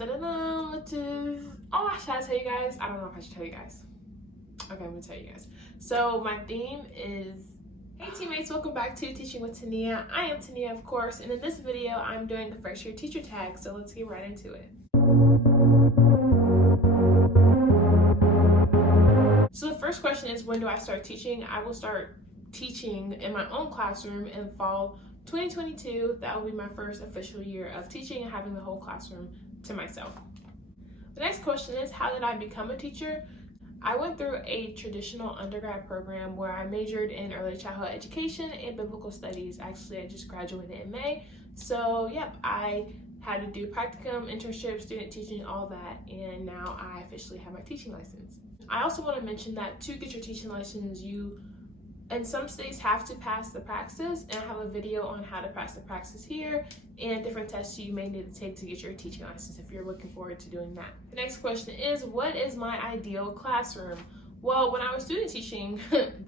Which is, oh, should I tell you guys? I don't know if I should tell you guys. Okay, I'm gonna tell you guys. So my theme is, hey teammates, welcome back to Teaching with Tenia. I am Tenia, of course, and in this video, I'm doing the first year teacher tag, so let's get right into it. So the first question is, when do I start teaching? I will start teaching in my own classroom in fall 2022. That will be my first official year of teaching and having the whole classroom to myself. The next question is, how did I become a teacher? I went through a traditional undergrad program where I majored in early childhood education and biblical studies. Actually, I just graduated in May. So, yep, I had to do practicum, internship, student teaching, all that, and now I officially have my teaching license. I also want to mention that to get your teaching license, you in some states have to pass the praxis, and I have a video on how to pass the praxis here and different tests you may need to take to get your teaching license if you're looking forward to doing that. The next question is, what is my ideal classroom? Well, when I was student teaching,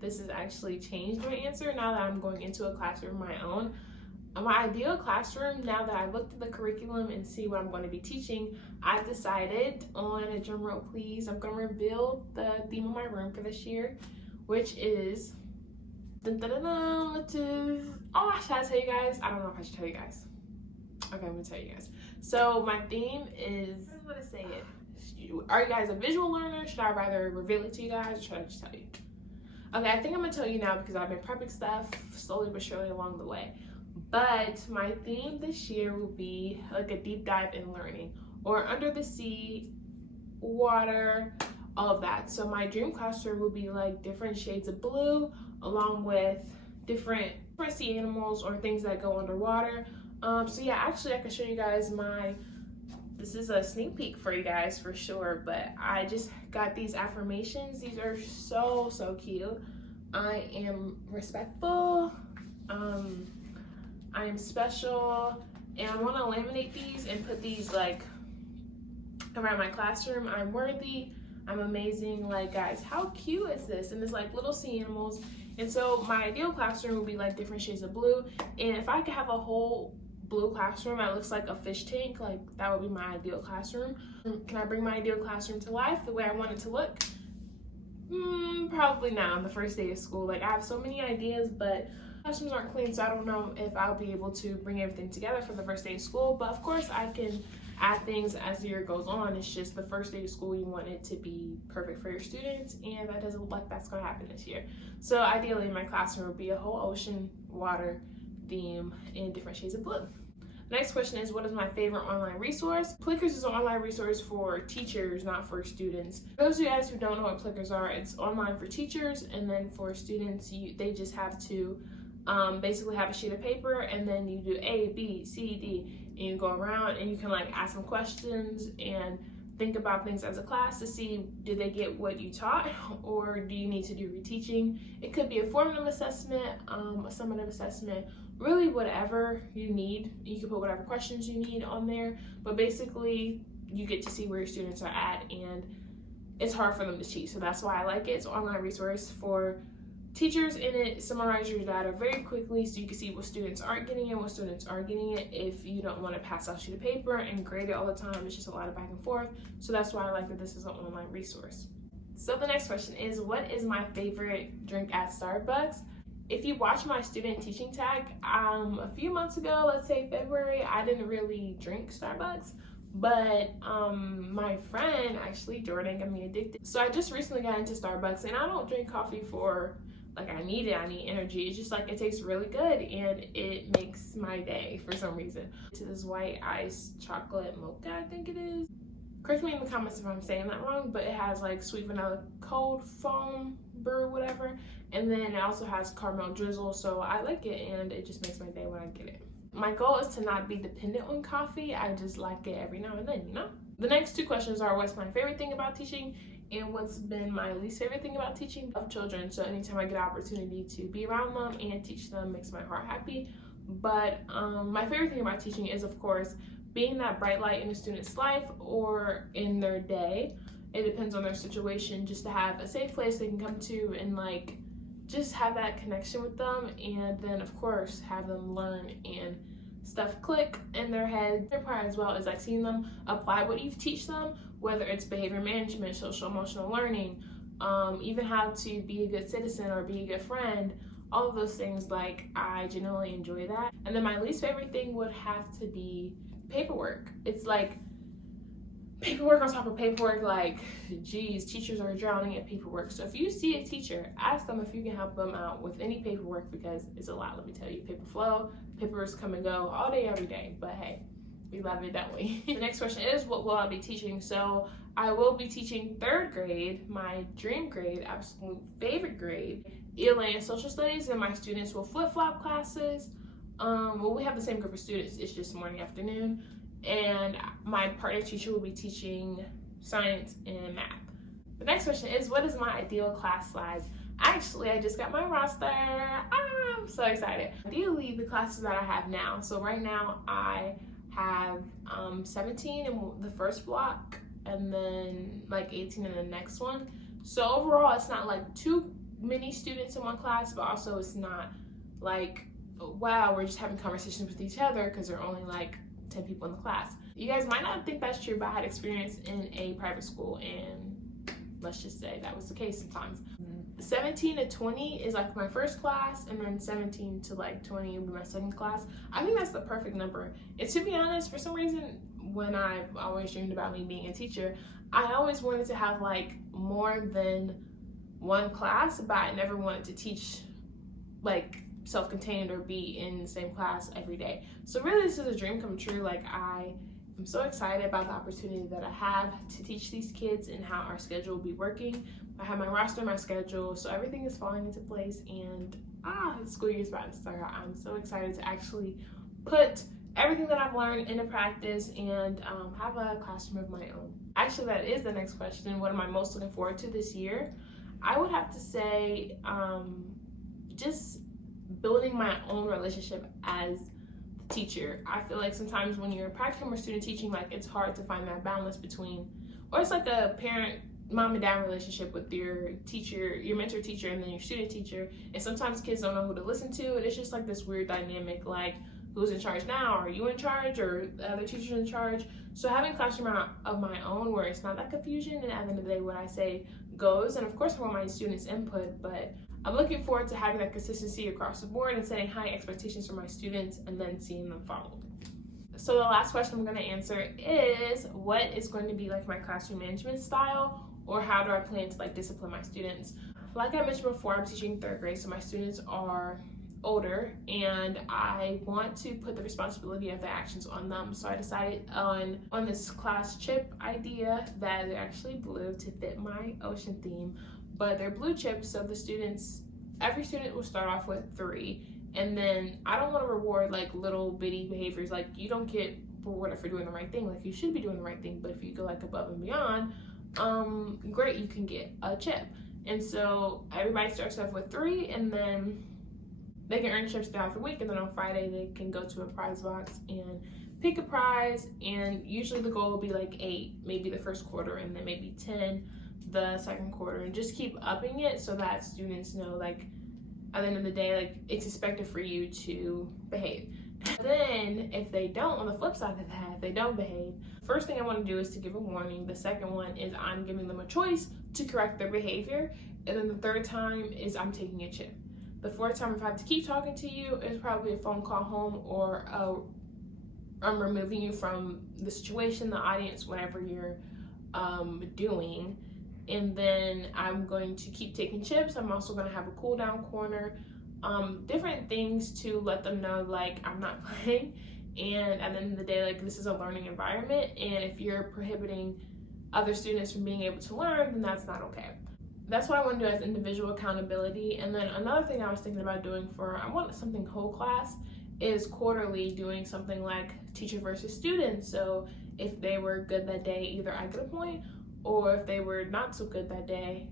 this has actually changed my answer now that I'm going into a classroom of my own. My ideal classroom, now that I've looked at the curriculum and see what I'm going to be teaching, I've decided on, a drum roll please, I'm going to reveal the theme of my room for this year, which is, which is, oh, should I tell you guys? I don't know if I should tell you guys. Okay, I'm going to tell you guys. So my theme is, I'm going to say it. Are you guys a visual learner? Should I rather reveal it to you guys, or should I just tell you? Okay, I think I'm going to tell you now because I've been prepping stuff slowly but surely along the way. But my theme this year will be like a deep dive in learning, or under the sea, water, all of that. So my dream classroom will be like different shades of blue, along with different sea animals or things that go underwater. So yeah, actually I can show you guys this is a sneak peek for you guys for sure, but I just got these affirmations. These are so cute. I am respectful. I am special, and I want to laminate these and put these like around my classroom. I'm worthy, I'm amazing. Like, guys, how cute is this? And it's like little sea animals. And so my ideal classroom would be like different shades of blue, and if I could have a whole blue classroom that looks like a fish tank, like that would be my ideal classroom. Can I bring my ideal classroom to life the way I want it to look? Probably not on the first day of school. Like, I have so many ideas, but classrooms aren't clean, so I don't know if I'll be able to bring everything together for the first day of school. But of course I can add things as the year goes on. It's just the first day of school, you want it to be perfect for your students, and that doesn't look like that's going to happen this year. So ideally my classroom would be a whole ocean water theme in different shades of blue. The next question is, what is my favorite online resource? Plickers is an online resource for teachers, not for students. For those of you guys who don't know what Plickers are, it's online for teachers, and then for students, they just have to basically have a sheet of paper, and then you do A, B, C, D, and you go around and you can like ask them questions and think about things as a class to see, did they get what you taught, or do you need to do reteaching? It could be a formative assessment, a summative assessment, really whatever you need. You can put whatever questions you need on there, but basically you get to see where your students are at, and it's hard for them to cheat. So that's why I like it. It's an online resource for teachers, and it summarizes your data very quickly so you can see what students aren't getting it, what students are getting it. If you don't want to pass out a sheet of paper and grade it all the time, it's just a lot of back and forth. So that's why I like that this is an online resource. So the next question is, what is my favorite drink at Starbucks? If you watch my student teaching tag, a few months ago, let's say February, I didn't really drink Starbucks. But my friend, actually, Jordan, got me addicted. So I just recently got into Starbucks, and I don't drink coffee for like I need it, I need energy. It's just like it tastes really good and it makes my day for some reason. To this white iced chocolate mocha, I think it is. Correct me in the comments if I'm saying that wrong, but it has like sweet vanilla cold foam brew, whatever. And then it also has caramel drizzle, so I like it and it just makes my day when I get it. My goal is to not be dependent on coffee. I just like it every now and then, you know? The next two questions are, what's my favorite thing about teaching and what's been my least favorite thing about teaching? Of children, so anytime I get an opportunity to be around them and teach them makes my heart happy. But my favorite thing about teaching is, of course, being that bright light in a student's life or in their day. It depends on their situation, just to have a safe place they can come to and like just have that connection with them, and then of course have them learn and stuff click in their head. The part as well is like seeing them apply what you teach them, whether it's behavior management, social emotional learning, even how to be a good citizen or be a good friend. All of those things, like, I genuinely enjoy that. And then my least favorite thing would have to be paperwork. It's like paperwork on top of paperwork. Like, geez, teachers are drowning in paperwork. So if you see a teacher, ask them if you can help them out with any paperwork, because it's a lot, let me tell you. Paper flow, papers come and go all day, every day. But hey, we love it, don't we? The next question is, what will I be teaching? So I will be teaching 3rd grade, my dream grade, absolute favorite grade, ELA and social studies, and my students will flip-flop classes. Well, we have the same group of students, it's just morning, afternoon. And my partner teacher will be teaching science and math. The next question is, what is my ideal class size? Actually, I just got my roster. I'm so excited. Ideally, the classes that I have now. So right now, I have 17 in the first block, and then like 18 in the next one. So overall, it's not like too many students in one class, but also it's not like, wow, we're just having conversations with each other, because there are only like 10 people in the class. You guys might not think that's true, but I had experience in a private school, and let's just say that was the case sometimes. 17 to 20 is like my first class, and then 17 to like 20 will be my second class. I think that's the perfect number. And to be honest, for some reason, when I've always dreamed about me being a teacher, I always wanted to have like more than one class, but I never wanted to teach like self-contained or be in the same class every day. So really, this is a dream come true. Like, I am so excited about the opportunity that I have to teach these kids and how our schedule will be working. I have my roster, my schedule, so everything is falling into place, and the school year is about to start. I'm so excited to actually put everything that I've learned into practice and have a classroom of my own. Actually, that is the next question. What am I most looking forward to this year? I would have to say just building my own relationship as the teacher. I feel like sometimes when you're a practicum or student teaching, like, it's hard to find that balance between, or it's like a parent, mom and dad relationship with your teacher, your mentor teacher, and then your student teacher. And sometimes kids don't know who to listen to, and it's just like this weird dynamic, like, who's in charge now? Are you in charge, or the other teacher's in charge? So having a classroom of my own where it's not that confusion, and at the end of the day, what I say goes. And of course, I want my students' input, but I'm looking forward to having that consistency across the board and setting high expectations for my students and then seeing them followed. So the last question I'm going to answer is, what is going to be like my classroom management style, or how do I plan to like discipline my students? Like I mentioned before, I'm teaching 3rd grade, so my students are older, and I want to put the responsibility of the actions on them. So I decided on this class chip idea that they're actually blue to fit my ocean theme, but they're blue chips, so the students, every student will start off with 3, and then I don't want to reward like little bitty behaviors. Like, you don't get rewarded for doing the right thing. Like, you should be doing the right thing, but if you go like above and beyond, great, you can get a chip. And so everybody starts off with 3, and then they can earn chips throughout the week, and then on Friday they can go to a prize box and pick a prize. And usually the goal will be like 8, maybe the first quarter, and then maybe 10 the second quarter, and just keep upping it so that students know, like, at the end of the day, like, it's expected for you to behave. Then if they don't, on the flip side of that, if they don't behave, first thing I want to do is to give a warning. The second one is I'm giving them a choice to correct their behavior, and then the third time is I'm taking a chip. The fourth time, if I have to keep talking to you, it's probably a phone call home, or I'm removing you from the situation, the audience, whatever you're doing. And then I'm going to keep taking chips. I'm also going to have a cool down corner, different things to let them know, like, I'm not playing. And at the end of the day, like, this is a learning environment, and if you're prohibiting other students from being able to learn, then that's not okay. That's what I want to do as individual accountability. And then another thing I was thinking about doing I want something whole class, is quarterly doing something like teacher versus student. So if they were good that day, either I get a point, or if they were not so good that day,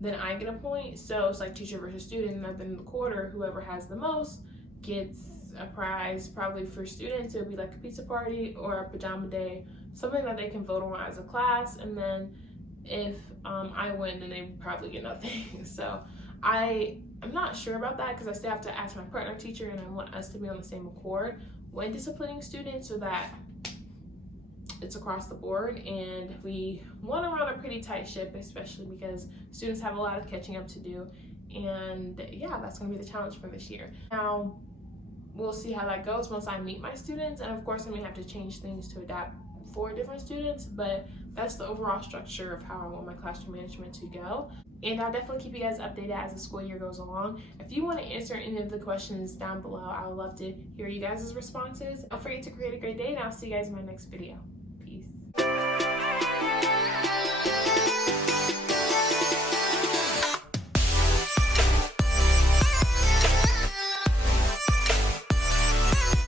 then I get a point. So it's like teacher versus student, and at the end of the quarter, whoever has the most gets a prize. Probably for students, it would be like a pizza party or a pajama day, something that they can vote on as a class. And then if I win, then they probably get nothing. So I I'm not sure about that because I still have to ask my partner teacher, and I want us to be on the same accord when disciplining students so that it's across the board, and we want to run a pretty tight ship, especially because students have a lot of catching up to do. And yeah, that's going to be the challenge for this year. Now, we'll see how that goes once I meet my students, and of course I may have to change things to adapt for different students, but that's the overall structure of how I want my classroom management to go. And I'll definitely keep you guys updated as the school year goes along. If you want to answer any of the questions down below, I would love to hear you guys' responses. Don't forget to create a great day, and I'll see you guys in my next video.